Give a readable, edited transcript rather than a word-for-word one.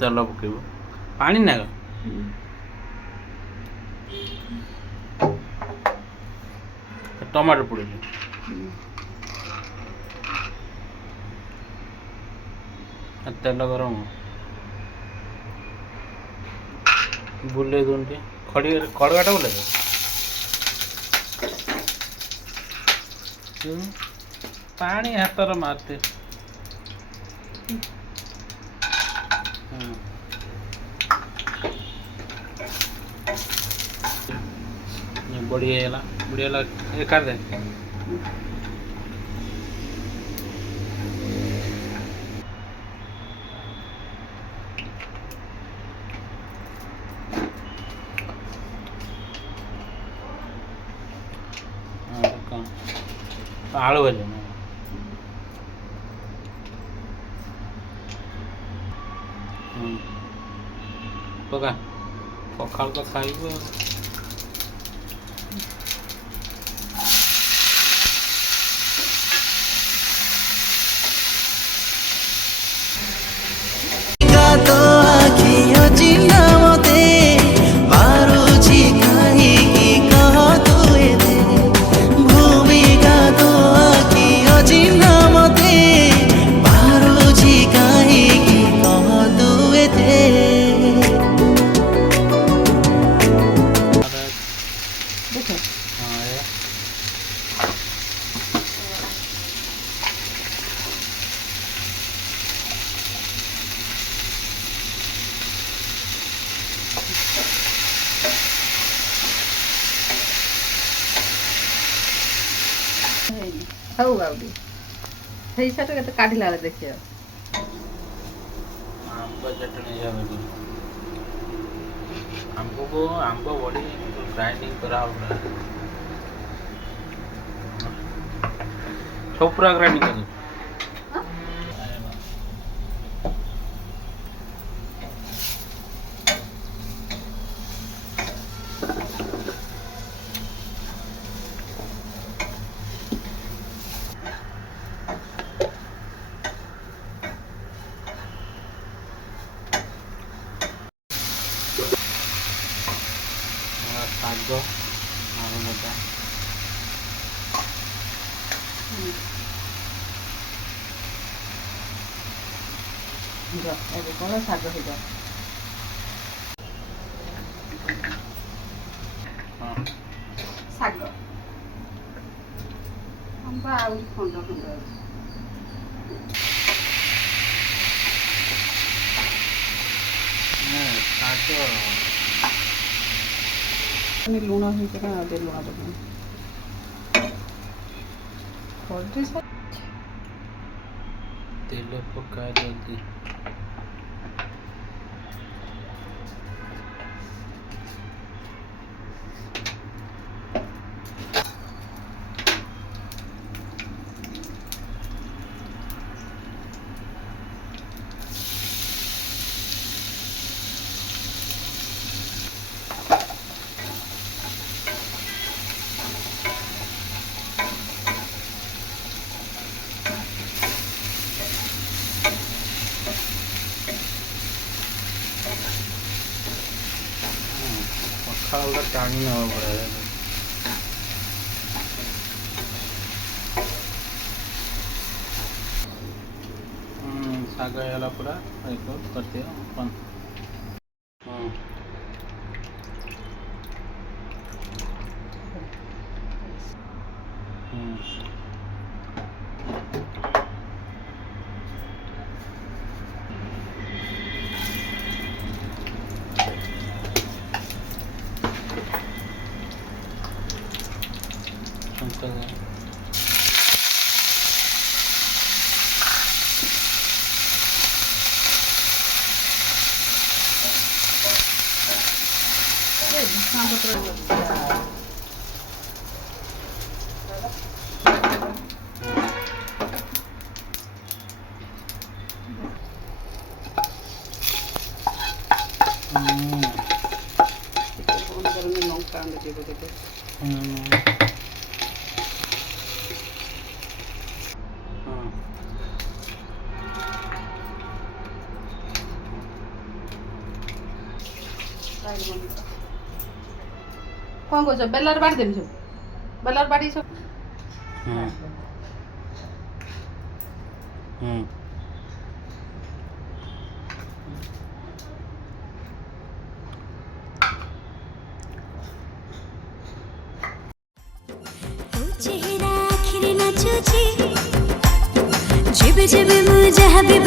तेल पकेब पानी ना टमाटो पड़े तेल गरम बुले दूंटे खड़ी कड़गाटा बुले पानी हाथ मारते बढ़िया बढ़िया कर दे आलू भाज पका पखाड़ तो खाइब ହଉ ଆଉରି ହେଇସାରିଲେ କେତେ କାଢିଲା ବେଳେ ଦେଖିବା आंब चटनी आंब को आंब बड़ी ग्राइंडिंग करा सब पूरा ग्राइंडिंग कर दो ଶାଗ ଆଳୁ ଭଜା ଏବେ କ'ଣ ଶାଗ ହେଇଯିବ ଶାଗ ଆମ୍ବ ଆହୁରି ଖଣ୍ଡ ଖଣ୍ଡ ଅଛି ଶାଗ ଲୁଣ ହେଇଛି ନା ଲୁଣ ପକେଇ ତେଲ ପକା ଜଲ୍ଦି ପଖାଳ ଟାଣି ନେବା ପଡ଼ିବ ଶାଗ ହେଇଗଲା ପୁରା କରିଦିଅ କଣ କହୁଛ ବେଲର ବାଡ଼ି ଦେବି ସବୁ ବେଲର ବାଡ଼ି ସବୁ चेहरा आखिर नाचुची जेबे जेबे मु जहाँ भी